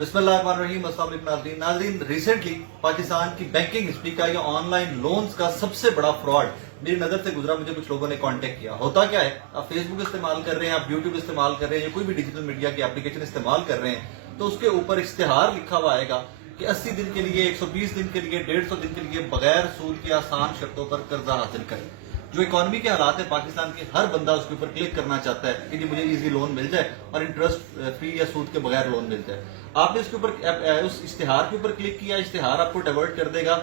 बिस्मिल्लाहिर्रहमानिर्रहीम। अस्सलाम वालेकुम नाज़रीन, रिसेंटली पाकिस्तान की बैंकिंग हिस्ट्री का या ऑनलाइन लोन्स का सबसे बड़ा फ्रॉड मेरी नजर से गुजरा। मुझे कुछ लोगों ने कांटेक्ट किया। होता क्या है, आप फेसबुक इस्तेमाल कर रहे हैं, आप यूट्यूब इस्तेमाल कर रहे हैं या कोई भी डिजिटल मीडिया की एप्लीकेशन इस्तेमाल कर रहे हैं, तो उसके ऊपर इश्तिहार लिखा हुआ आएगा कि 80 दिन के लिए, 120 दिन के लिए, 150 दिन के लिए बगैर सूद के आसान शर्तों पर कर्जा हासिल करें। जो इकोनॉमी के हालात है पाकिस्तान के, हर बंदा उसके ऊपर क्लिक करना चाहता है कि जी मुझे इजी लोन मिल जाए और इंटरेस्ट फ्री या सूद के बगैर लोन मिल जाए। आपने इसके ऊपर उस इश्तिहार के ऊपर क्लिक किया, इश्तिहार आपको डाइवर्ट कर देगा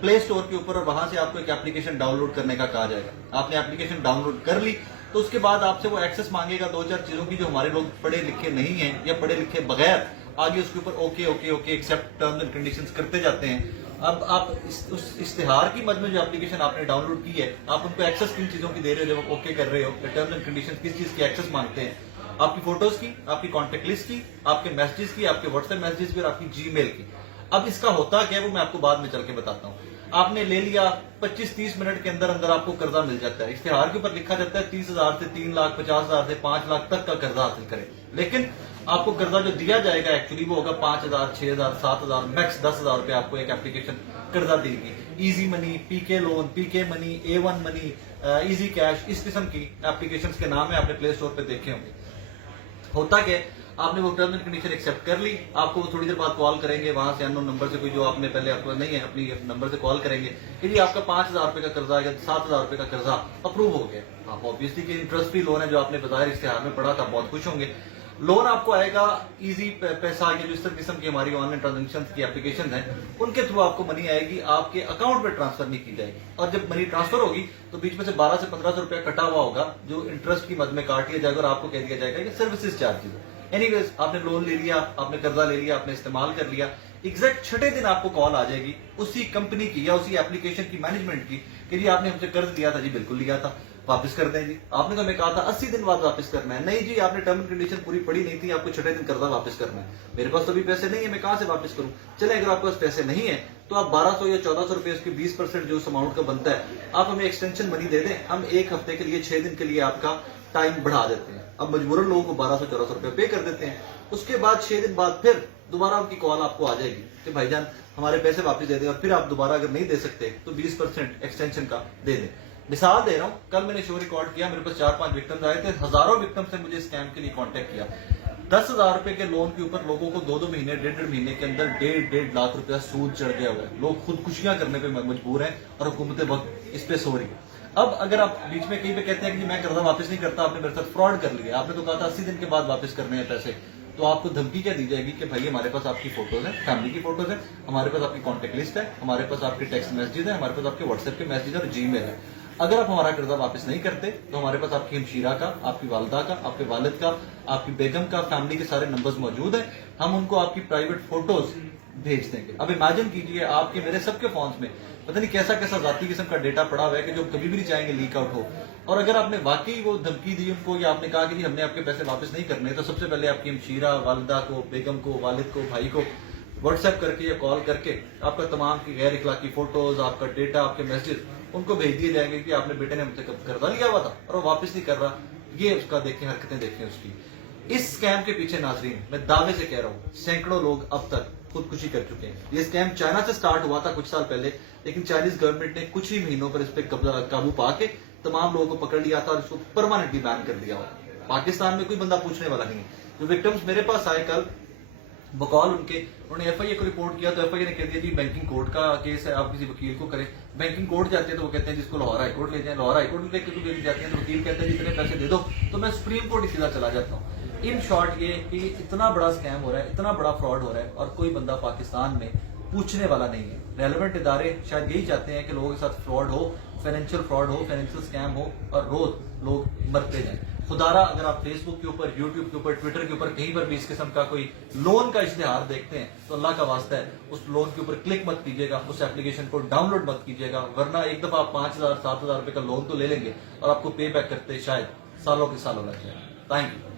प्ले स्टोर के ऊपर और वहां से आपको एक एप्लीकेशन डाउनलोड करने का कहा जाएगा। आपने एप्लीकेशन डाउनलोड कर ली तो उसके बाद आपसे वो एक्सेस मांगेगा दो चार चीजों की जो हमारे लोग पढ़े लिखे नहीं है या पढ़े लिखे बगैर आगे उसके ऊपर okay okay okay accept terms and conditions करते जाते हैं। अब आप उस इश्तिहार की मद में जो एप्लीकेशन आपने डाउनलोड की है, आप उनको एक्सेस किन चीजों की दे रहे हो जब आप ओके कर रहे हो, टर्म्स एंड कंडीशंस किस चीज की एक्सेस मांगते हैं, आपकी फोटोज की, आपकी कॉन्टेक्ट लिस्ट की, आपके मैसेजेस की, आपके व्हाट्सएप मैसेजेस की और आपकी जीमेल की। अब इसका होता क्या है वो मैं आपको बाद में चल के बताता हूँ। आपने ले लिया, 25-30 मिनट के अंदर अंदर आपको कर्जा मिल जाता है। इश्तिहार के ऊपर लिखा जाता है 30,000 से 3 लाख, 50,000 से 5 लाख तक का कर्जा हासिल करें, लेकिन आपको कर्जा जो दिया जाएगा एक्चुअली वो होगा 5,000, 6,000, 7,000, मैक्स 10,000 रुपए आपको एक एप्लीकेशन कर्जा देगी। Easy money, PK loan, PK money, A1 money, easy cash, इस किस्म की एप्लीकेशन के नाम है, आपने प्ले स्टोर पे देखे होंगे। होता क्या, आपने वो टर्म एंड कंडीशन एक्सेप्ट कर ली, आपको थोड़ी देर बाद कॉल करेंगे वहां से अननोन नंबर से, कोई जो आपने पहले आपको नहीं है अपनी नंबर से कॉल करेंगे कि जी आपका 5,000 रुपए का कर्जा या 7,000 रुपए का कर्जा अप्रूव हो गया। आप ऑब्वियसली कि इंटरेस्ट फ्री लोन है जो आपने बाजार इश्तिहार में पढ़ा था, बहुत खुश होंगे। लोन आपको आएगा इजी पैसा, ये जो इस किस्म की हमारी ऑनलाइन ट्रांजेक्शन की एप्लीकेशन है उनके थ्रू आपको मनी आएगी, आपके अकाउंट में ट्रांसफर नहीं की जाएगी। और जब मनी ट्रांसफर होगी तो बीच में से 12 से 1500 रुपया कटा हुआ होगा जो इंटरेस्ट की मद में काट लिया जाएगा और आपको कह दिया जाएगा कि सर्विसेज चार्जेस है। एनीवेज, आपने लोन ले लिया, आपने कर्जा ले लिया, आपने इस्तेमाल कर लिया, एग्जैक्ट छठे दिन आपको कॉल आ जाएगी उसी कंपनी की या उसी एप्लीकेशन की मैनेजमेंट की कि जी आपने हमसे कर्ज लिया था। जी बिल्कुल लिया था, वापस कर दें जी। आपने तो हमें कहा था 80 दिन बाद वापस करना है। नहीं जी, आपने टर्म एंड कंडीशन पूरी पढ़ी नहीं थी, आपको छठे दिन कर्जा वापस करना है। मेरे पास तो अभी पैसे नहीं है, मैं कहां से वापस करूं। चले, अगर आपके पास पैसे नहीं है तो आप 1200 या 1400 रुपए उसके 20% जो उस अमाउंट का बनता है आप हमें एक्सटेंशन मनी दे दें, हम एक हफ्ते के लिए 6 दिन के लिए आपका टाइम बढ़ा देते हैं। अब मजबूरन लोगों को 1200-1400 रुपए पे कर देते हैं। उसके बाद 6 दिन बाद फिर दोबारा उनकी कॉल आपको आ जाएगी कि भाईजान हमारे पैसे वापस दे दें, और फिर आप दोबारा अगर नहीं दे सकते तो 20% एक्सटेंशन का दे दें। मिसाल दे रहा हूं, कल मैंने शो रिकॉर्ड किया, मेरे पास 4-5 विक्टिम्स आए थे, हजारों विक्टिम्स ने मुझे स्कैम के लिए कांटेक्ट किया। 10,000 रुपए के लोन के ऊपर लोगों को 2-2 महीने, 1.5 महीने के अंदर 1.5 लाख रुपया सूद चढ़ गया हुआ है। लोग खुदकुशियां करने पे मजबूर हैं और हुकूमत वक्त इस पे सो रही है। अब अगर आप बीच में कहीं पे कहते हैं कि मैं कर्जा वापस नहीं करता, आपने मेरे साथ फ्रॉड कर लिया, आपने तो कहा था 80 दिन के बाद वापस करने हैं पैसे, तो आपको धमकी क्या दी जाएगी कि भाई हमारे पास आपकी फोटोज है, फैमिली की फोटोज है, हमारे पास आपकी कॉन्टेक्ट लिस्ट है, हमारे पास आपके टेक्स्ट मैसेजेस है, हमारे पास आपके व्हाट्सएप के मैसेज और जीमेल है। अगर आप हमारा कर्जा वापस नहीं करते तो हमारे पास आपकी हमशीरा का, आपकी वालदा का, आपके वालिद का, आपकी बेगम का, फैमिली के सारे नंबर्स मौजूद हैं, हम उनको आपकी प्राइवेट फोटोज भेज देंगे। अब इमेजिन कीजिए आपके मेरे सबके फोन्स में पता नहीं कैसा कैसा जाती किस्म का डेटा पड़ा हुआ है कि जो कभी भी नहीं चाहेंगे लीक आउट हो। और अगर आपने वाकई वो धमकी दी उनको या आपने कहा कि हमने आपके पैसे वापस नहीं करने, तो सबसे पहले आपकी हमशीरा, वालिदा को, बेगम को, वालिद को, भाई को व्हाट्सएप करके या कॉल करके आपका तमाम की गैर इखलाकी फोटोज, आपका डेटा, आपके मैसेज उनको भेज दिए जाएंगे कि आपने बेटे ने हमसे कर्जा लिया हुआ था और वो वापस नहीं कर रहा, ये उसका देखें, हरकतें देखें उसकी। इस स्कैम के पीछे नाजरीन मैं दावे से कह रहा हूं सैकड़ों लोग अब तक खुदकुशी कर चुके हैं। ये स्कैम चाइना से स्टार्ट हुआ था कुछ साल पहले, लेकिन चाइनीज गवर्नमेंट ने कुछ ही महीनों पर इस पर काबू पाके तमाम लोगों को पकड़ लिया था और इसको परमानेंटली बैन कर दिया हुआ। पाकिस्तान में कोई बंदा पूछने वाला नहीं है। जो विक्टिम्स मेरे पास आए कल बकौल उनके, उन्होंने एफआईए को रिपोर्ट किया तो एफआईए ने कह दिया जी बैंकिंग कोर्ट का केस है, आप किसी वकील को करें। बैंकिंग कोर्ट जाते हैं तो वो कहते हैं जिसको लाहौर हाईकोर्ट ले जाए, लाहौर हाईकोर्ट में लेके जाते हैं तो वकील कहते हैं जितने पैसे दे दो तो मैं सुप्रीम कोर्ट ही सीधा चला जाता हूँ। इन शॉर्ट ये कि इतना बड़ा स्कैम हो रहा है, इतना बड़ा फ्रॉड हो रहा है और कोई बंदा पाकिस्तान में पूछने वाला नहीं है। रेलेवेंट इदारे शायद यही चाहते हैं कि लोगों के साथ फ्रॉड हो, फाइनेंशियल फ्रॉड हो, फाइनेंशियल स्कैम हो और रोज लोग मरते जाएं। खुदारा अगर आप फेसबुक के ऊपर, यूट्यूब के ऊपर, ट्विटर के ऊपर कहीं पर भी इस किस्म का कोई लोन का इश्तिहार देखते हैं तो अल्लाह का वास्ता है उस लोन के ऊपर क्लिक मत कीजिएगा, उस एप्लीकेशन को डाउनलोड मत कीजिएगा, वरना एक दफा आप 5,000-7,000 रुपए का लोन तो ले लेंगे और आपको पे बैक करते शायद सालों के सालों लग जाए। Thank you.